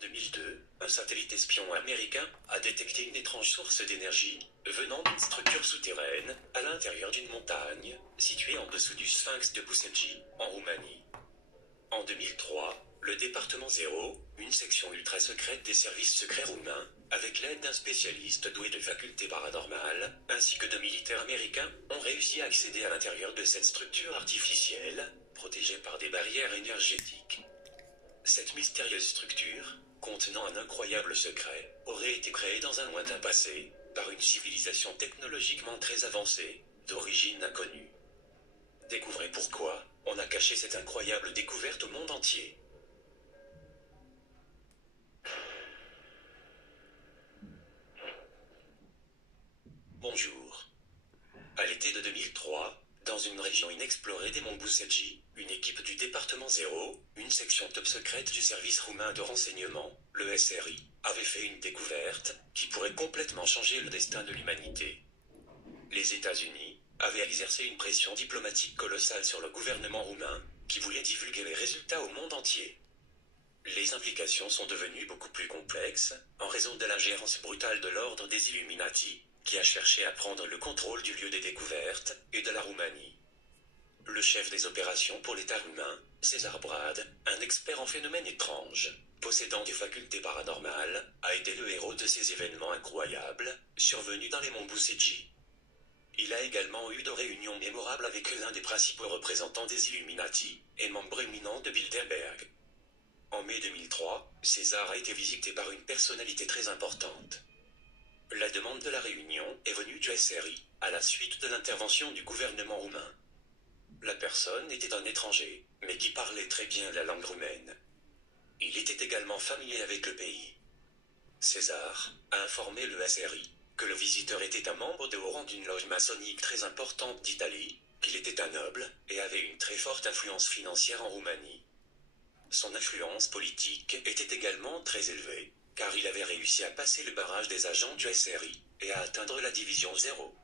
2002, un satellite espion américain a détecté une étrange source d'énergie venant d'une structure souterraine à l'intérieur d'une montagne située en dessous du sphinx de Bucegi, en Roumanie. En 2003, le département 0, une section ultra secrète des services secrets roumains, avec l'aide d'un spécialiste doué de facultés paranormales, ainsi que de militaires américains, ont réussi à accéder à l'intérieur de cette structure artificielle, protégée par des barrières énergétiques. Cette mystérieuse structure, contenant un incroyable secret, aurait été créée dans un lointain passé, par une civilisation technologiquement très avancée, d'origine inconnue. Découvrez pourquoi on a caché cette incroyable découverte au monde entier. Bonjour. À l'été de 2003, dans une région inexplorée des monts Bucegi, une équipe du département 0, une section top secrète du service roumain de renseignement, le SRI, avait fait une découverte qui pourrait complètement changer le destin de l'humanité. Les États-Unis avaient exercé une pression diplomatique colossale sur le gouvernement roumain, qui voulait divulguer les résultats au monde entier. Les implications sont devenues beaucoup plus complexes, en raison de l'ingérence brutale de l'ordre des Illuminati, qui a cherché à prendre le contrôle du lieu des découvertes et de la Roumanie. Le chef des opérations pour l'État roumain, César Brad, un expert en phénomènes étranges, possédant des facultés paranormales, a été le héros de ces événements incroyables, survenus dans les monts Bucegi. Il a également eu de réunions mémorables avec l'un des principaux représentants des Illuminati, et membre éminent de Bilderberg. En mai 2003, César a été visité par une personnalité très importante. La demande de la réunion est venue du SRI, à la suite de l'intervention du gouvernement roumain. La personne était un étranger, mais qui parlait très bien la langue roumaine. Il était également familier avec le pays. César a informé le SRI que le visiteur était un membre de haut rang d'une loge maçonnique très importante d'Italie, qu'il était un noble et avait une très forte influence financière en Roumanie. Son influence politique était également très élevée, car il avait réussi à passer le barrage des agents du SRI et à atteindre la division 0.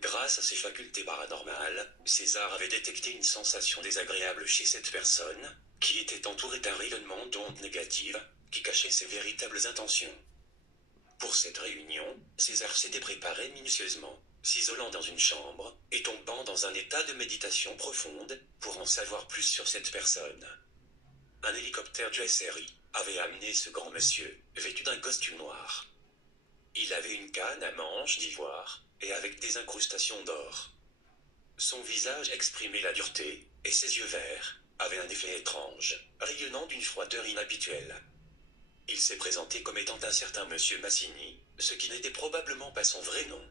Grâce à ses facultés paranormales, César avait détecté une sensation désagréable chez cette personne, qui était entourée d'un rayonnement d'ondes négatives, qui cachait ses véritables intentions. Pour cette réunion, César s'était préparé minutieusement, s'isolant dans une chambre, et tombant dans un état de méditation profonde, pour en savoir plus sur cette personne. Un hélicoptère du SRI avait amené ce grand monsieur, vêtu d'un costume noir. Il avait une canne à manches d'ivoire, et avec des incrustations d'or. Son visage exprimait la dureté, et ses yeux verts avaient un effet étrange, rayonnant d'une froideur inhabituelle. Il s'est présenté comme étant un certain monsieur Massini, ce qui n'était probablement pas son vrai nom.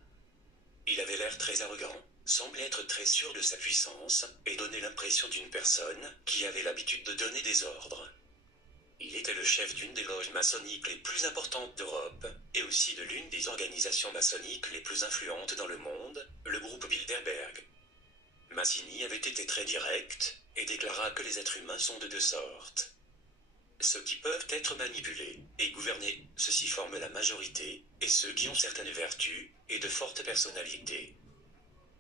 Il avait l'air très arrogant, semblait être très sûr de sa puissance, et donnait l'impression d'une personne qui avait l'habitude de donner des ordres. Il était le chef d'une des loges maçonniques les plus importantes d'Europe, et aussi de l'une des organisations maçonniques les plus influentes dans le monde, le groupe Bilderberg. Massini avait été très direct, et déclara que les êtres humains sont de deux sortes. Ceux qui peuvent être manipulés et gouvernés, ceux-ci forment la majorité, et ceux qui ont certaines vertus et de fortes personnalités.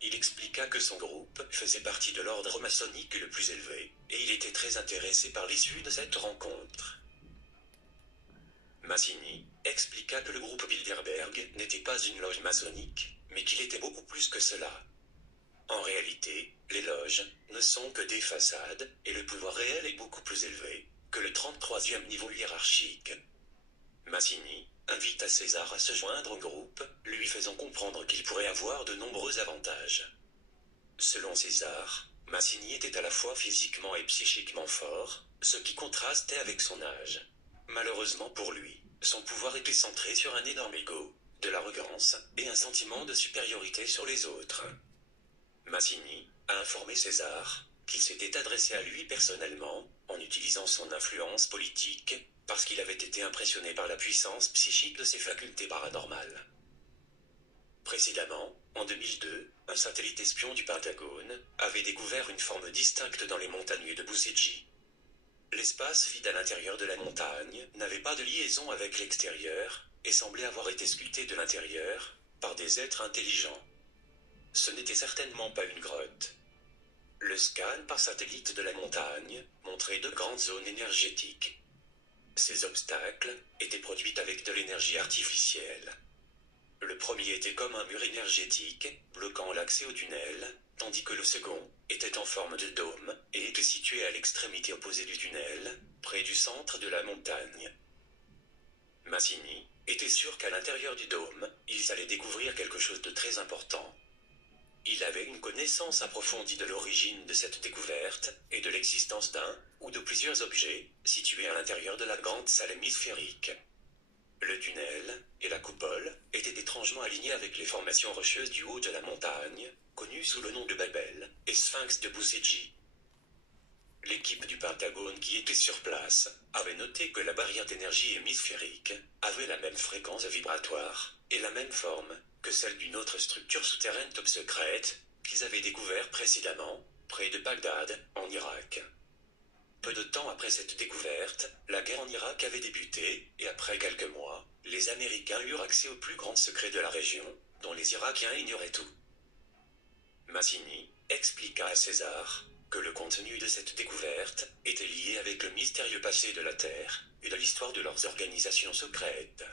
Il expliqua que son groupe faisait partie de l'ordre maçonnique le plus élevé, et il était très intéressé par l'issue de cette rencontre. Massini expliqua que le groupe Bilderberg n'était pas une loge maçonnique, mais qu'il était beaucoup plus que cela. En réalité, les loges ne sont que des façades, et le pouvoir réel est beaucoup plus élevé que le 33e niveau hiérarchique. Massini invita César à se joindre au groupe, lui faisant comprendre qu'il pourrait avoir de nombreux avantages. Selon César, Massini était à la fois physiquement et psychiquement fort, ce qui contrastait avec son âge. Malheureusement pour lui, son pouvoir était centré sur un énorme ego, de l'arrogance et un sentiment de supériorité sur les autres. Massini a informé César qu'il s'était adressé à lui personnellement, en utilisant son influence politique, parce qu'il avait été impressionné par la puissance psychique de ses facultés paranormales. Précédemment, en 2002, un satellite espion du Pentagone avait découvert une forme distincte dans les montagnes de Bucegi. L'espace vide à l'intérieur de la montagne n'avait pas de liaison avec l'extérieur, et semblait avoir été sculpté de l'intérieur par des êtres intelligents. Ce n'était certainement pas une grotte. Le scan par satellite de la montagne montrait de grandes zones énergétiques. Ces obstacles étaient produits avec de l'énergie artificielle. Le premier était comme un mur énergétique, bloquant l'accès au tunnel, tandis que le second était en forme de dôme et était situé à l'extrémité opposée du tunnel, près du centre de la montagne. Massini était sûr qu'à l'intérieur du dôme, ils allaient découvrir quelque chose de très important. Il avait une connaissance approfondie de l'origine de cette découverte et de l'existence d'un ou de plusieurs objets situés à l'intérieur de la grande salle hémisphérique. Le tunnel et la coupole étaient étrangement alignés avec les formations rocheuses du haut de la montagne, connues sous le nom de Babel et Sphinx de Bousedji. L'équipe du Pentagone qui était sur place avait noté que la barrière d'énergie hémisphérique avait la même fréquence vibratoire et la même forme que celle d'une autre structure souterraine top secrète qu'ils avaient découvert précédemment, près de Bagdad, en Irak. Peu de temps après cette découverte, la guerre en Irak avait débuté, et après quelques mois, les Américains eurent accès aux plus grands secrets de la région, dont les Irakiens ignoraient tout. Massini expliqua à César que le contenu de cette découverte était lié avec le mystérieux passé de la Terre et de l'histoire de leurs organisations secrètes.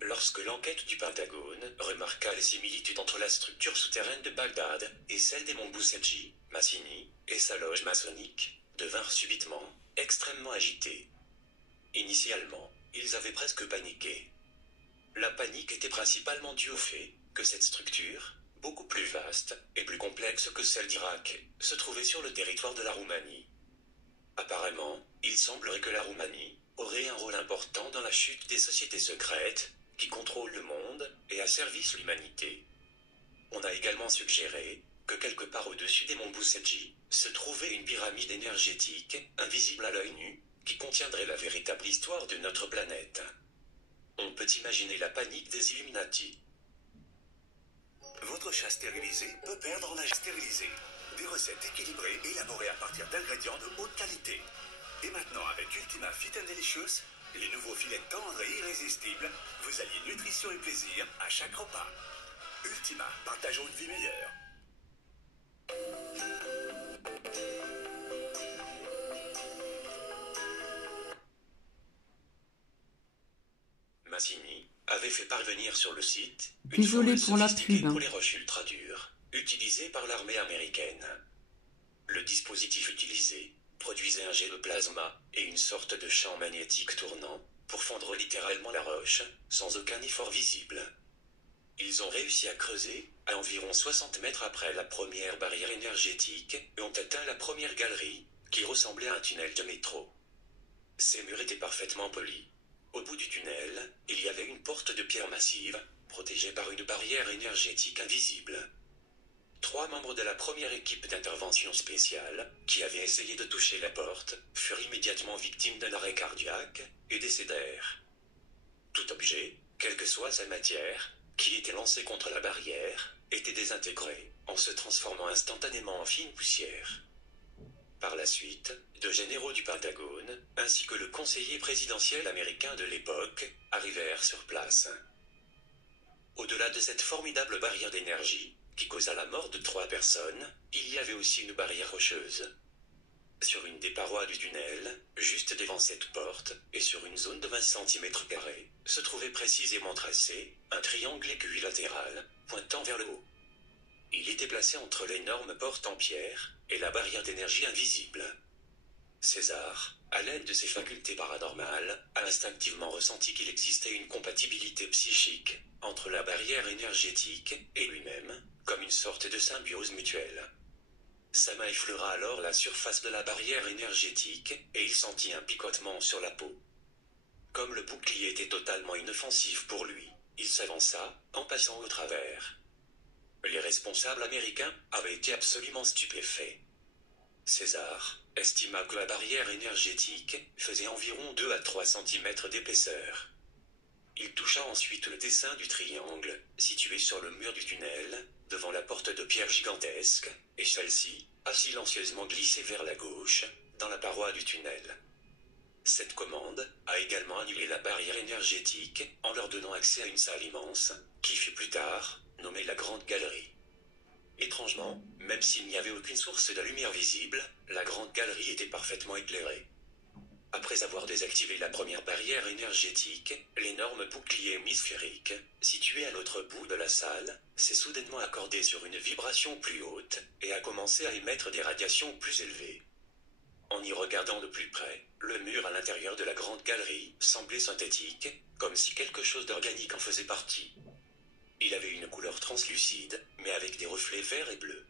Lorsque l'enquête du Pentagone remarqua les similitudes entre la structure souterraine de Bagdad et celle des monts Bousedji, Massini et sa loge maçonnique devinrent subitement extrêmement agités. Initialement, ils avaient presque paniqué. La panique était principalement due au fait que cette structure, beaucoup plus vaste et plus complexe que celle d'Irak, se trouvait sur le territoire de la Roumanie. Apparemment, il semblerait que la Roumanie aurait un rôle important dans la chute des sociétés secrètes qui contrôlent le monde et asservissent l'humanité. On a également suggéré que quelque part au-dessus des monts Bousedji se trouvait une pyramide énergétique, invisible à l'œil nu, qui contiendrait la véritable histoire de notre planète. On peut imaginer la panique des Illuminati. Votre chat stérilisé peut perdre la stérilisée. Des recettes équilibrées élaborées à partir d'ingrédients de haute qualité. Et maintenant avec Ultima Fit and Delicious, les nouveaux filets tendres et irrésistibles, vous alliez nutrition et plaisir à chaque repas. Ultima, partageons une vie meilleure. Massini avait fait parvenir sur le site Désolé pour la pub. Pour les roches ultra dures, utilisées par l'armée américaine. Le dispositif utilisé produisait un jet de plasma et une sorte de champ magnétique tournant pour fondre littéralement la roche, sans aucun effort visible. Ils ont réussi à creuser à environ 60 mètres après la première barrière énergétique et ont atteint la première galerie, qui ressemblait à un tunnel de métro. Ces murs étaient parfaitement polis. Au bout du tunnel, il y avait une porte de pierre massive, protégée par une barrière énergétique invisible. 3 membres de la première équipe d'intervention spéciale, qui avaient essayé de toucher la porte, furent immédiatement victimes d'un arrêt cardiaque et décédèrent. Tout objet, quelle que soit sa matière, qui était lancé contre la barrière, était désintégré, en se transformant instantanément en fine poussière. Par la suite, 2 généraux du Pentagone, ainsi que le conseiller présidentiel américain de l'époque, arrivèrent sur place. Au-delà de cette formidable barrière d'énergie, qui causa la mort de 3 personnes, il y avait aussi une barrière rocheuse. Sur une des parois du tunnel, juste devant cette porte, et sur une zone de 20 cm², se trouvait précisément tracé un triangle équilatéral, pointant vers le haut. Il était placé entre l'énorme porte en pierre et la barrière d'énergie invisible. César, à l'aide de ses facultés paranormales, a instinctivement ressenti qu'il existait une compatibilité psychique entre la barrière énergétique et lui-même, comme une sorte de symbiose mutuelle. Sa main effleura alors la surface de la barrière énergétique et il sentit un picotement sur la peau. Comme le bouclier était totalement inoffensif pour lui, il s'avança en passant au travers. Les responsables américains avaient été absolument stupéfaits. César estima que la barrière énergétique faisait environ 2 à 3 cm d'épaisseur. Il toucha ensuite le dessin du triangle, situé sur le mur du tunnel, devant la porte de pierre gigantesque, et celle-ci a silencieusement glissé vers la gauche, dans la paroi du tunnel. Cette commande a également annulé la barrière énergétique en leur donnant accès à une salle immense, qui fut plus tard nommée la Grande Galerie. Étrangement, même s'il n'y avait aucune source de lumière visible, la Grande Galerie était parfaitement éclairée. Après avoir désactivé la première barrière énergétique, l'énorme bouclier hémisphérique, situé à l'autre bout de la salle, s'est soudainement accordé sur une vibration plus haute et a commencé à émettre des radiations plus élevées. En y regardant de plus près, le mur à l'intérieur de la grande galerie semblait synthétique, comme si quelque chose d'organique en faisait partie. Il avait une couleur translucide, mais avec des reflets verts et bleus.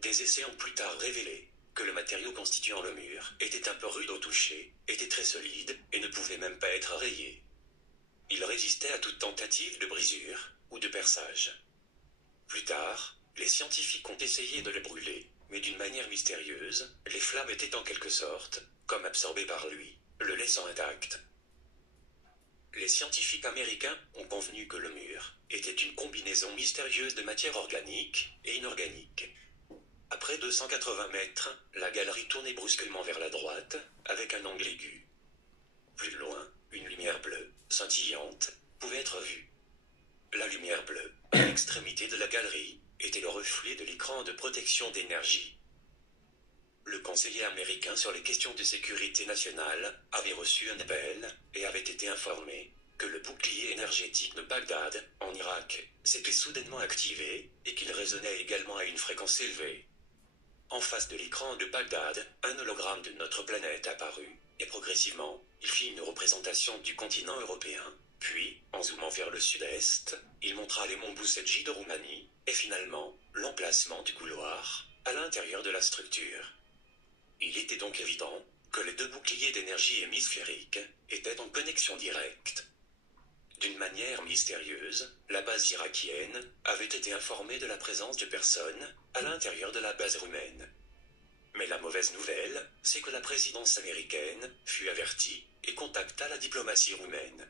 Des essais ont plus tard révélé que le matériau constituant le mur était un peu rude au toucher, était très solide et ne pouvait même pas être rayé. Il résistait à toute tentative de brisure ou de perçage. Plus tard, les scientifiques ont essayé de le brûler, mais d'une manière mystérieuse, les flammes étaient en quelque sorte comme absorbées par lui, le laissant intact. Les scientifiques américains ont convenu que le mur était une combinaison mystérieuse de matière organique et inorganique. Après 280 mètres, la galerie tournait brusquement vers la droite, avec un angle aigu. Plus loin, une lumière bleue, scintillante, pouvait être vue. La lumière bleue, à l'extrémité de la galerie, était le reflet de l'écran de protection d'énergie. Le conseiller américain sur les questions de sécurité nationale avait reçu un appel et avait été informé que le bouclier énergétique de Bagdad, en Irak, s'était soudainement activé et qu'il résonnait également à une fréquence élevée. En face de l'écran de Bagdad, un hologramme de notre planète apparut, et progressivement, il fit une représentation du continent européen. Puis, en zoomant vers le sud-est, il montra les monts Bucegi de Roumanie, et finalement, l'emplacement du couloir, à l'intérieur de la structure. Il était donc évident que les deux boucliers d'énergie hémisphérique étaient en connexion directe. D'une manière mystérieuse, la base irakienne avait été informée de la présence de personnes à l'intérieur de la base roumaine. Mais la mauvaise nouvelle, c'est que la présidence américaine fut avertie et contacta la diplomatie roumaine.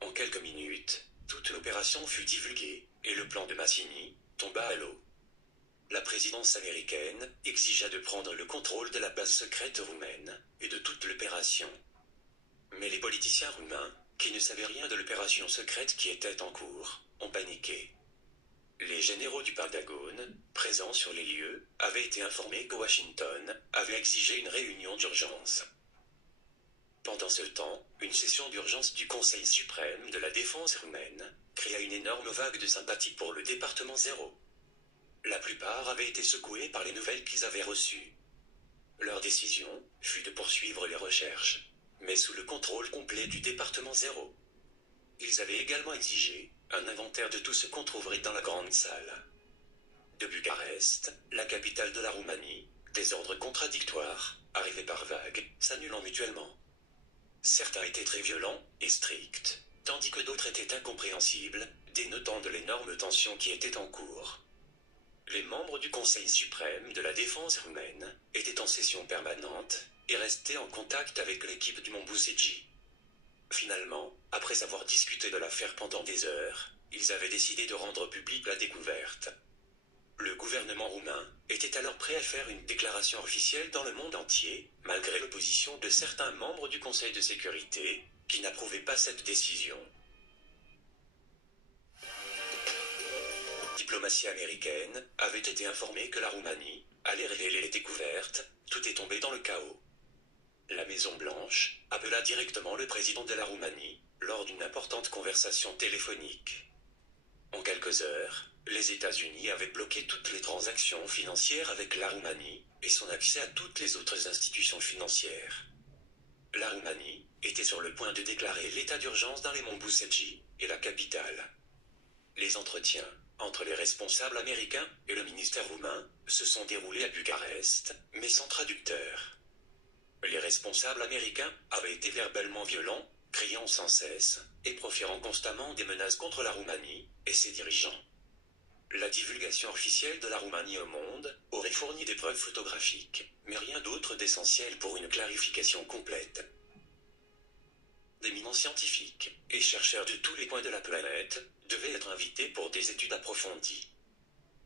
En quelques minutes, toute l'opération fut divulguée et le plan de Massini tomba à l'eau. La présidence américaine exigea de prendre le contrôle de la base secrète roumaine et de toute l'opération. Mais les politiciens roumains, qui ne savaient rien de l'opération secrète qui était en cours, ont paniqué. Les généraux du Pentagone, présents sur les lieux, avaient été informés que Washington avait exigé une réunion d'urgence. Pendant ce temps, une session d'urgence du Conseil suprême de la défense roumaine créa une énorme vague de sympathie pour le département 0. La plupart avaient été secoués par les nouvelles qu'ils avaient reçues. Leur décision fut de poursuivre les recherches, mais sous le contrôle complet du département 0. Ils avaient également exigé un inventaire de tout ce qu'on trouverait dans la grande salle. De Bucarest, la capitale de la Roumanie, des ordres contradictoires, arrivés par vagues, s'annulant mutuellement. Certains étaient très violents et stricts, tandis que d'autres étaient incompréhensibles, dénotant de l'énorme tension qui était en cours. Les membres du Conseil suprême de la défense roumaine étaient en session permanente et restaient en contact avec l'équipe du mont Bucegi. Finalement, après avoir discuté de l'affaire pendant des heures, ils avaient décidé de rendre publique la découverte. Le gouvernement roumain était alors prêt à faire une déclaration officielle dans le monde entier, malgré l'opposition de certains membres du Conseil de sécurité qui n'approuvaient pas cette décision. La diplomatie américaine avait été informée que la Roumanie allait révéler les découvertes, tout est tombé dans le chaos. La Maison-Blanche appela directement le président de la Roumanie lors d'une importante conversation téléphonique. En quelques heures, les États-Unis avaient bloqué toutes les transactions financières avec la Roumanie et son accès à toutes les autres institutions financières. La Roumanie était sur le point de déclarer l'état d'urgence dans les monts Bucegi et la capitale. Les entretiens entre les responsables américains et le ministère roumain se sont déroulés à Bucarest, mais sans traducteur. Les responsables américains avaient été verbalement violents, criant sans cesse et proférant constamment des menaces contre la Roumanie et ses dirigeants. La divulgation officielle de la Roumanie au monde aurait fourni des preuves photographiques, mais rien d'autre d'essentiel pour une clarification complète. D'éminents scientifiques et chercheurs de tous les coins de la planète devaient être invités pour des études approfondies.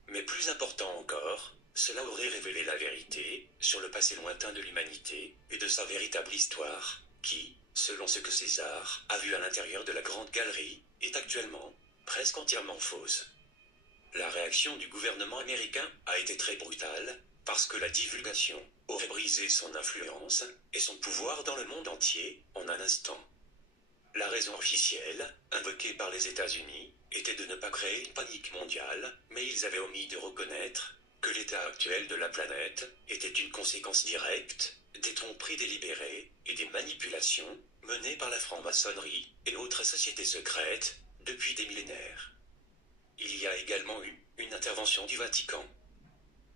Mais plus important encore, cela aurait révélé la vérité sur le passé lointain de l'humanité et de sa véritable histoire, qui, selon ce que César a vu à l'intérieur de la Grande Galerie, est actuellement presque entièrement fausse. La réaction du gouvernement américain a été très brutale, parce que la divulgation aurait brisé son influence et son pouvoir dans le monde entier en un instant. La raison officielle, invoquée par les États-Unis, était de ne pas créer une panique mondiale, mais ils avaient omis de reconnaître que l'état actuel de la planète était une conséquence directe des tromperies délibérées et des manipulations menées par la franc-maçonnerie et autres sociétés secrètes depuis des millénaires. Il y a également eu une intervention du Vatican.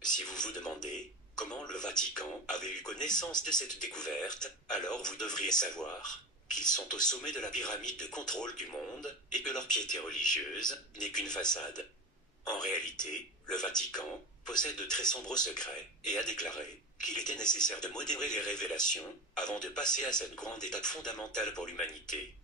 Si vous vous demandez comment le Vatican avait eu connaissance de cette découverte, alors vous devriez savoir qu'ils sont au sommet de la pyramide de contrôle du monde et que leur piété religieuse n'est qu'une façade. En réalité, le Vatican possède de très sombres secrets et a déclaré qu'il était nécessaire de modérer les révélations avant de passer à cette grande étape fondamentale pour l'humanité.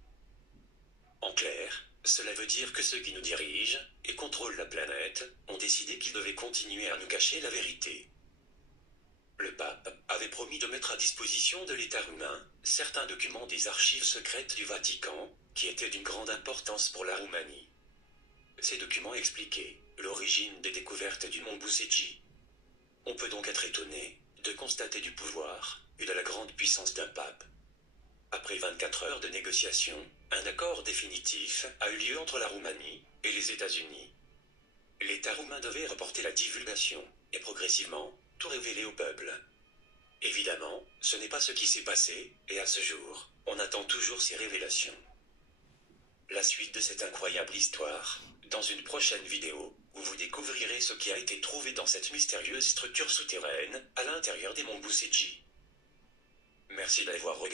En clair, cela veut dire que ceux qui nous dirigent et contrôlent la planète ont décidé qu'ils devaient continuer à nous cacher la vérité. Le pape avait promis de mettre à disposition de l'État roumain certains documents des archives secrètes du Vatican qui étaient d'une grande importance pour la Roumanie. Ces documents expliquaient l'origine des découvertes du mont Bucegi. On peut donc être étonné de constater du pouvoir et de la grande puissance d'un pape. Après 24 heures de négociations, un accord définitif a eu lieu entre la Roumanie et les États-Unis. L'État roumain devait reporter la divulgation et progressivement tout révéler au peuple. Évidemment, ce n'est pas ce qui s'est passé, et à ce jour, on attend toujours ces révélations. La suite de cette incroyable histoire, dans une prochaine vidéo, où vous découvrirez ce qui a été trouvé dans cette mystérieuse structure souterraine, à l'intérieur des monts Bucegi. Merci d'avoir regardé.